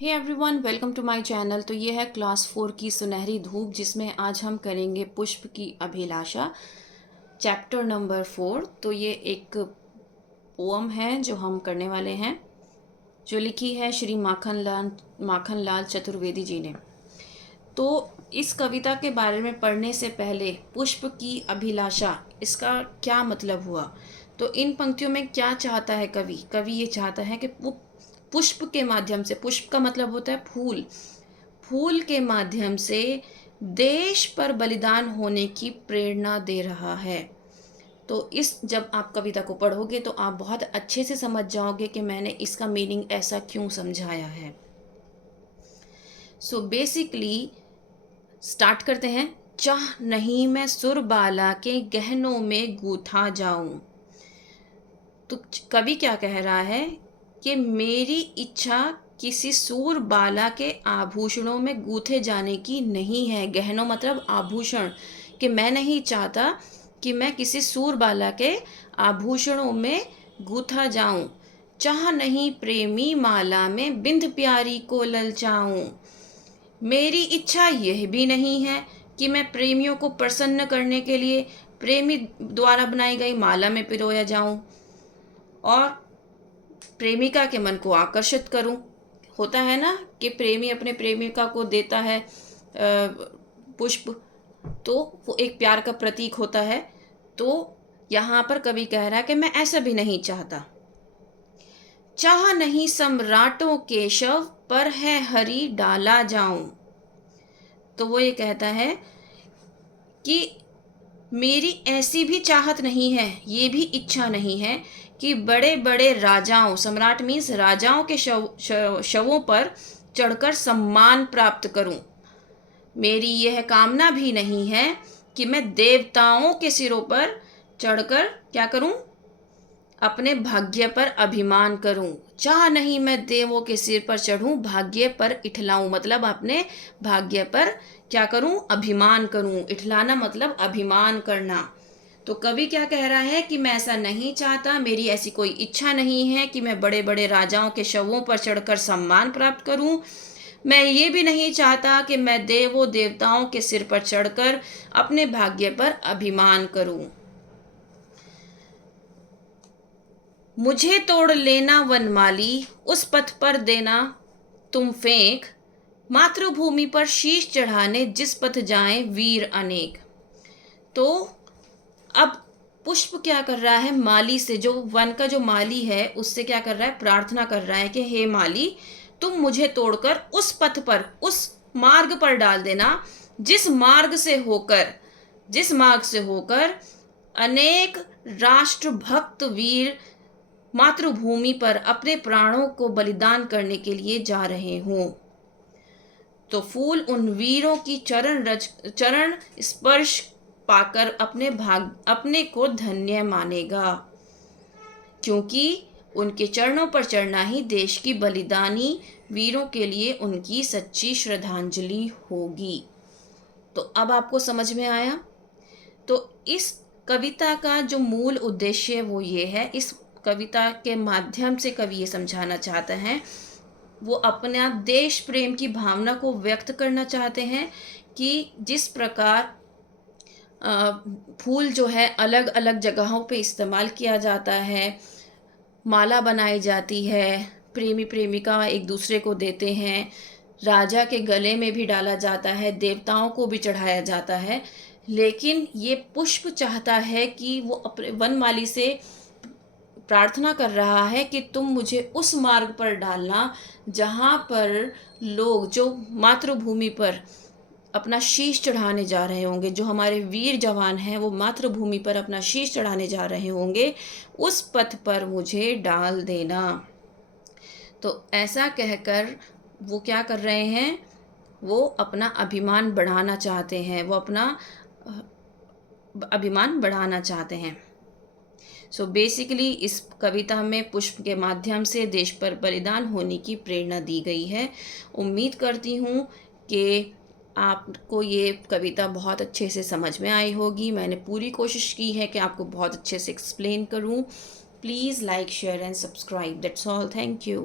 Hey everyone, welcome to my channel. तो ये है क्लास 4 की सुनहरी धूप, जिसमें आज हम करेंगे पुष्प की अभिलाषा, चैप्टर नंबर 4। तो ये एक पोअम है जो हम करने वाले हैं, जो लिखी है श्री माखनलाल चतुर्वेदी जी ने। तो इस कविता के बारे में पढ़ने से पहले पुष्प की अभिलाषा, इसका क्या मतलब हुआ, तो इन पंक्तियों में क्या चाहता है कवि। कवि ये चाहता है कि पुष्प के माध्यम से, पुष्प का मतलब होता है फूल, फूल के माध्यम से देश पर बलिदान होने की प्रेरणा दे रहा है। तो इस जब आप कविता को पढ़ोगे तो आप बहुत अच्छे से समझ जाओगे कि मैंने इसका मीनिंग ऐसा क्यों समझाया है। सो बेसिकली स्टार्ट करते हैं। चाह नहीं मैं सुरबाला के गहनों में गूथा जाऊं। तो कवि क्या कह रहा है कि मेरी इच्छा किसी सूरबाला के आभूषणों में गूथे जाने की नहीं है। गहनों मतलब आभूषण, कि मैं नहीं चाहता कि मैं किसी सूरबाला के आभूषणों में गूथा जाऊं। चाह नहीं प्रेमी माला में बिंद प्यारी को ललचाऊं। मेरी इच्छा यह भी नहीं है कि मैं प्रेमियों को प्रसन्न करने के लिए प्रेमी द्वारा बनाई गई माला में पिरोया जाऊं और प्रेमिका के मन को आकर्षित करूं। होता है ना कि प्रेमी अपने प्रेमिका को देता है पुष्प, तो वो एक प्यार का प्रतीक होता है। तो यहाँ पर कवि कह रहा है कि मैं ऐसा भी नहीं चाहता। चाह नहीं सम्राटों के शव पर है हरी डाला जाऊं। तो वो ये कहता है कि मेरी ऐसी भी चाहत नहीं है, ये भी इच्छा नहीं है कि बड़े बड़े राजाओं, सम्राट मीन्स राजाओं के शवों पर चढ़कर सम्मान प्राप्त करूं। मेरी यह कामना भी नहीं है कि मैं देवताओं के सिरों पर चढ़कर क्या करूं, अपने भाग्य पर अभिमान करूं। चाह नहीं मैं देवों के सिर पर चढ़ूं, भाग्य पर इठलाऊं, मतलब अपने भाग्य पर क्या करूं, अभिमान करूं। इठलाना मतलब अभिमान करना। तो कवि क्या कह रहा है कि मैं ऐसा नहीं चाहता, मेरी ऐसी कोई इच्छा नहीं है कि मैं बड़े बड़े राजाओं के शवों पर चढ़कर सम्मान प्राप्त करूं। मैं ये भी नहीं चाहता कि मैं देवों देवताओं के सिर पर चढ़कर अपने भाग्य पर अभिमान करूं। मुझे तोड़ लेना वनमाली, उस पथ पर देना तुम फेंक, मातृभूमि पर शीश चढ़ाने जिस पथ जाएं वीर अनेक। तो अब पुष्प क्या कर रहा है, माली से, जो वन का जो माली है, उससे क्या कर रहा है, प्रार्थना कर रहा है कि हे माली, तुम मुझे तोड़कर उस पथ पर, उस मार्ग पर डाल देना जिस मार्ग से होकर अनेक राष्ट्रभक्त वीर मातृभूमि पर अपने प्राणों को बलिदान करने के लिए जा रहे हों। तो फूल उन वीरों की चरण स्पर्श पाकर अपने को धन्य मानेगा, क्योंकि उनके चरणों पर चढ़ना ही देश की बलिदानी वीरों के लिए उनकी सच्ची श्रद्धांजलि होगी। तो अब आपको समझ में आया। तो इस कविता का जो मूल उद्देश्य वो ये है, इस कविता के माध्यम से कवि ये समझाना चाहते हैं, वो अपना देश प्रेम की भावना को व्यक्त करना चाहते हैं कि जिस प्रकार फूल जो है अलग अलग जगहों पे इस्तेमाल किया जाता है, माला बनाई जाती है, प्रेमी प्रेमिका एक दूसरे को देते हैं, राजा के गले में भी डाला जाता है, देवताओं को भी चढ़ाया जाता है, लेकिन ये पुष्प चाहता है कि वो अपने वनमाली से प्रार्थना कर रहा है कि तुम मुझे उस मार्ग पर डालना जहाँ पर लोग जो मातृभूमि पर अपना शीश चढ़ाने जा रहे होंगे, जो हमारे वीर जवान हैं वो मातृभूमि पर अपना शीश चढ़ाने जा रहे होंगे, उस पथ पर मुझे डाल देना। तो ऐसा कहकर वो क्या कर रहे हैं, वो अपना अभिमान बढ़ाना चाहते हैं, वो अपना अभिमान बढ़ाना चाहते हैं। सो बेसिकली इस कविता में पुष्प के माध्यम से देश पर बलिदान होने की प्रेरणा दी गई है। उम्मीद करती हूँ कि आपको ये कविता बहुत अच्छे से समझ में आई होगी। मैंने पूरी कोशिश की है कि आपको बहुत अच्छे से एक्सप्लेन करूँ। Please like, share and subscribe. That's all. Thank you.